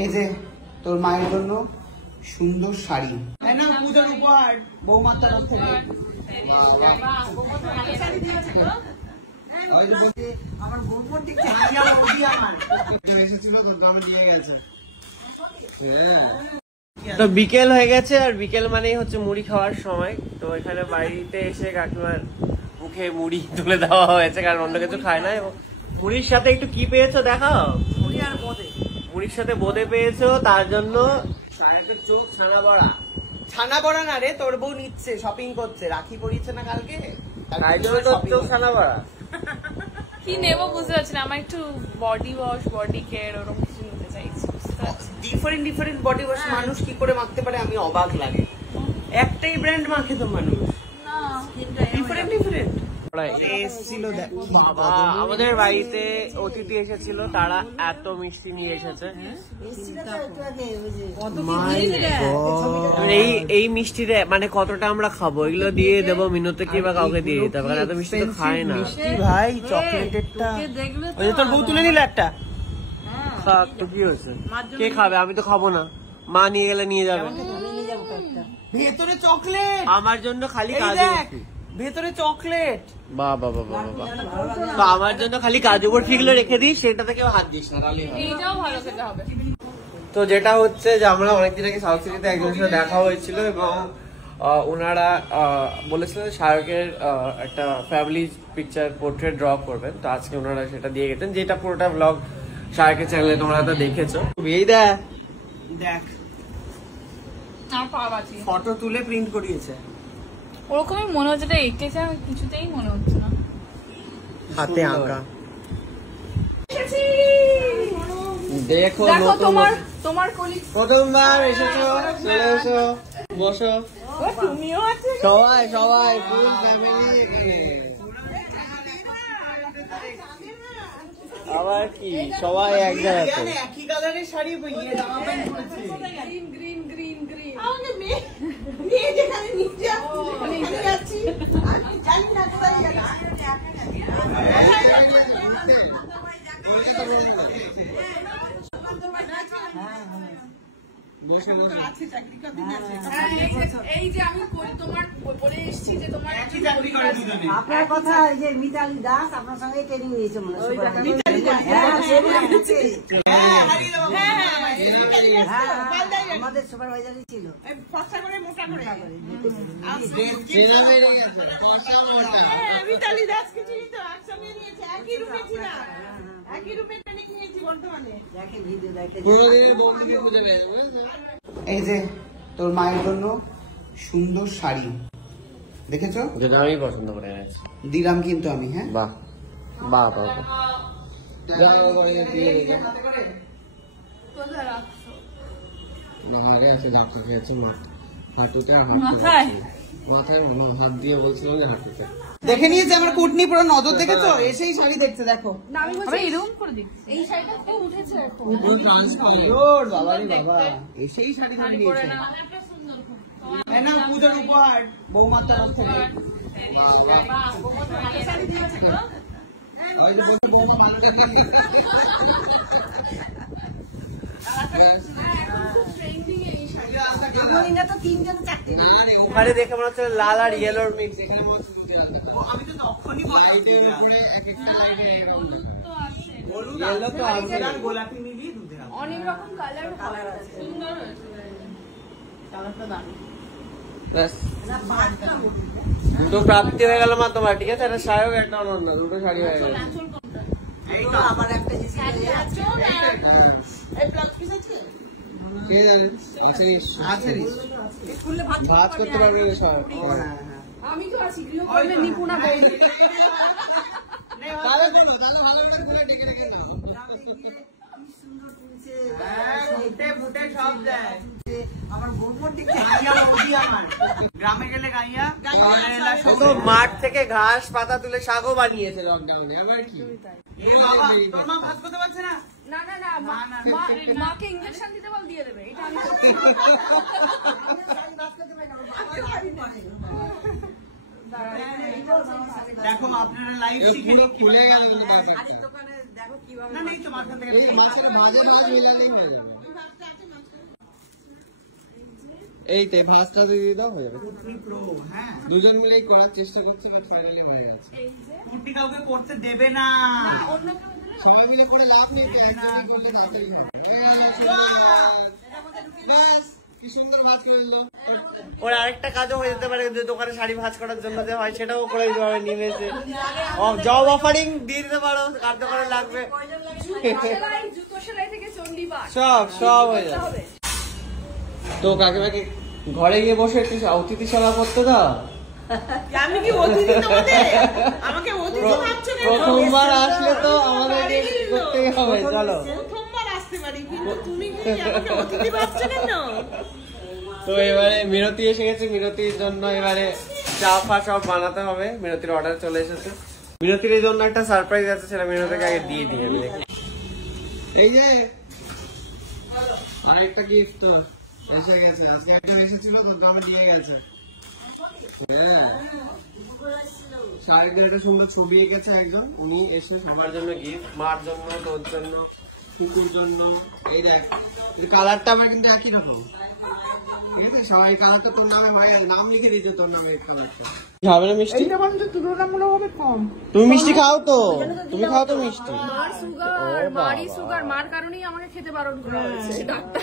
এই যে তোর মায়ের জন্য সুন্দর শাড়ি, পূজার উপহার বৌমার তরফ থেকে। আমার বৌমা ঠিক এসেছিল তোর দামে দিয়ে গেছে। তো বিকেল হয়ে গেছে, আর বিকেল মানেই হচ্ছে মুড়ি খাওয়ার সময়। তো এখানে বাড়িতে এসে কাকিমার মুখে মুড়ি তুলে দেওয়া হয়েছে, কারণ অন্য কিছু খায় না। এবং মুড়ির সাথে একটু কি পেয়েছো দেখাও। মুড়ি আর বোঁদে, মুড়ির সাথে বোঁদে পেয়েছো, তার জন্য চোখ ছানা বড়া। ছানা বড়া না রে, তোর বউ নিচ্ছে, শপিং করছে, রাখি পরিয়েছে না কালকে, তাই জন্য তোর চোখ ছানা বড়া। কি নেবো বুঝতে পারছি না, আমার একটু বডি ওয়াশ, বডি কেয়ার ওরকম কিছু নিতে চাইছি। ডিফারেন্ট ডিফারেন্ট বডি ওয়াশ মানুষ কি করে মাখতে পারে আমি অবাক লাগে। একটাই ব্র্যান্ড মাখে তো মানুষ, ডিফারেন্ট ডিফারেন্ট। আমাদের বাড়িতে অতিথি এসেছিল, তারা এত মিষ্টি নিয়ে এসেছে। এই মিষ্টিটা মানে কতটা আমরা খাবো, এগুলো দিয়ে দেবো মিনুতে কি বা কাউকে দিয়ে দিতে হবে, এত মিষ্টি তো খায় না ভাই। চকলেটেরটা তোর বউ তুলে নিল একটা, তো কি হয়েছে, কে খাবে? আমি তো খাবো না, মা নিয়ে গেলে নিয়ে যাবে। ভেতরে চকলেট আমার জন্য খালি কাজু, ভেতরে চকলেট। বাহ বাহ বাহ বাহ বাহ। তো আমার জন্য খালি কাজু বরফি গুলো রেখে দিস, সেটাতে কেউ হাত দিস না, তাহলেই হবে। এইটাও ভালো খেতে হবে। তো যেটা হচ্ছে যে আমরা অনেকদিন আগে সাউথ সিটিতে একজনের সাথে দেখা হয়েছিল, এবং ওনারা বলেছিলেন শাহরুখের একটা ফ্যামিলি পিকচার পোর্ট্রেট ড্র করবেন। তো আজকে ওনারা সেটা দিয়ে গেছেন, যেটা পুরোটা ব্লগ শাহরুখের চ্যানেলে তোমরা তো দেখেছো। এই দেখ ফটো তুলে প্রিন্ট করিয়েছে, ওরকমই মনে হচ্ছে, এটা এঁকেছে, কিছুতেই মনে হচ্ছে না হাতে আঁকা। দেখো তোমার কলিগ প্রথমবার এসেছো, চলে এসো, বসো। তুমিও আছো, সবাই ফুল ফ্যামিলি। আবার কি সবাই এক জায়গাতে, একই কালারের শাড়ি পরিয়ে জামা প্যান্ট পরেছে। Green green green. আমাকে মেয়ে যেখানে নিচে যাচ্ছি আমি জানি না কোথায় যাচ্ছি। এই যে আমি তোমার বলে এসেছি যে তোমার আপনার কথা যে মিতালি দাস আপনার সঙ্গে ট্রেনিং নিয়েছে মনে হয়। আমাদের সুপারভাইজারই ছিল, ফর্সা করে মোটা করে মিতালি দাসকে চিনি তো, একসঙ্গে নিয়েছে, একই রুমে ছিলাম, একই রুমে ট্রেনিং নিয়েছি বর্তমানে। দেখেন ভিডিও দেখেন। এই যে তোর মায়ের জন্য সুন্দর শাড়ি, দেখেছো? যেটা আমি পছন্দ করে গেছি, দিলাম কিন্তু আমি। হ্যাঁ বাহ বাহ বাহ। আগে আছে ডাক্তার খেয়েছে হাঁটুতে, আর মাথায় হাত দিয়ে বলছিল যে হাঁটুতে। দেখে নিয়েছে আমার কুটনি পুরো নজর, দেখেছো? এসেই শাড়ি দেখতে, দেখো এরকম করে দিই। এই শাড়িটা খুব উঠেছে, বাবা এসেই শাড়ি কিনে নিয়েছে। না পূজার উপহার বৌমার তরফ থেকে। ওখানে দেখে মনে হচ্ছে লাল আর ইয়েলোর মিক্স, এখানে আমি তো তখনই গোলাপি মিলিয়ে দুধে অনেক রকম কালার আছে, সুন্দর হয়েছে কালারটা, দারুণ। দুটো প্রাপ্তি হয়ে গেল মা তোমার, ঠিক আছে? একটা শাড়ি, একটা অনন্য, দুটো শাড়ি হয়ে গেল। আমার একটা ভাত করতে পারবে সব। আমি তো আছি গৃহকর্মে নিপুণা বৌদি। গ্রামে গেলে গাইয়া, মাঠ থেকে ঘাস পাতা তুলে শাকও বানিয়েছে লকডাউনে। আবার কি তোর মা ভাত করতে পারছে না? না না না, মাকে ইঞ্জেকশন দিতে বল, দিয়ে দেবে। এটা আমি দেখো আপনারা লাইভ শিখে না নেই তো মাঝখান থেকে এই মাছের ভাজে ভাজ মিলালেই হয়ে যাবে। এই তো ভাজটা দিয়ে দাও হয়ে যাবে। হ্যাঁ দুজন মিলেই করার চেষ্টা করছে, বাট ফাইনালি হয়ে গেছে। কুর্তি কাউকে করতে দেবে না। সবাই মিলে করে লাভ নেই তো, একজনই করলে তাড়াতাড়ি হবে। ব্যাস কি সুন্দর ভাজ করে দিল। ওর আরেকটা কাজও হয়ে যেতে পারে, যে দোকানে শাড়ি ভাজ করার জন্য যে হয় সেটাও করে দিতে পারবে। নিয়ে এসে জব অফারিং দিয়ে দিতে পারো, কার দোকানে লাগবে সব হয়ে যাবে। তো কাকিমাকে ঘরে গিয়ে বসে একটু অতিথিশালা করতে দাও। আমি কি অতিথি তোমাদের? আমাকে অতিথি ভাবছো কেন? প্রথমবার আসলে তো আমাদের করতেই হবে। চলো প্রথমবার আসতে পারি, কিন্তু তুমি কি আমাকে অতিথি ভাবছো কেন? তো এবারে মিনতি এসে গেছে, মিনতির জন্য এবারে চা ফা সব বানাতে হবে। মিনতির অর্ডার চলে এসেছে। মিনতির এই জন্য একটা সারপ্রাইজ আছে, সেটা মিনতিকে আগে দিয়ে দিই আমি। এই যে আরেকটা গিফট তো এসে গেছে। আজকে একটা এসেছিল তো দামে দিয়ে গেছে। হ্যাঁ শাড়িতে একটা সুন্দর ছবি এঁকেছে একজন, উনি এসে সবার জন্য গিফট, মার জন্য, তোর জন্য, কুকুর জন্য। এই দেখ কালারটা আমার কিন্তু একই রকম, ঠিক আছে? সবাই কালারটা তোর নামে হয়, নাম লিখে দিয়েছে তোর নামে কালারটা। খাবে না মিষ্টি? এটা বরঞ্চ তুলনামূলক ভাবে কম। তুমি মিষ্টি খাও তো, তুমি খাও তো মিষ্টি। মার সুগার, মারই সুগার, মার কারণেই আমাকে খেতে বারণ করা হয়েছে ডাক্তার।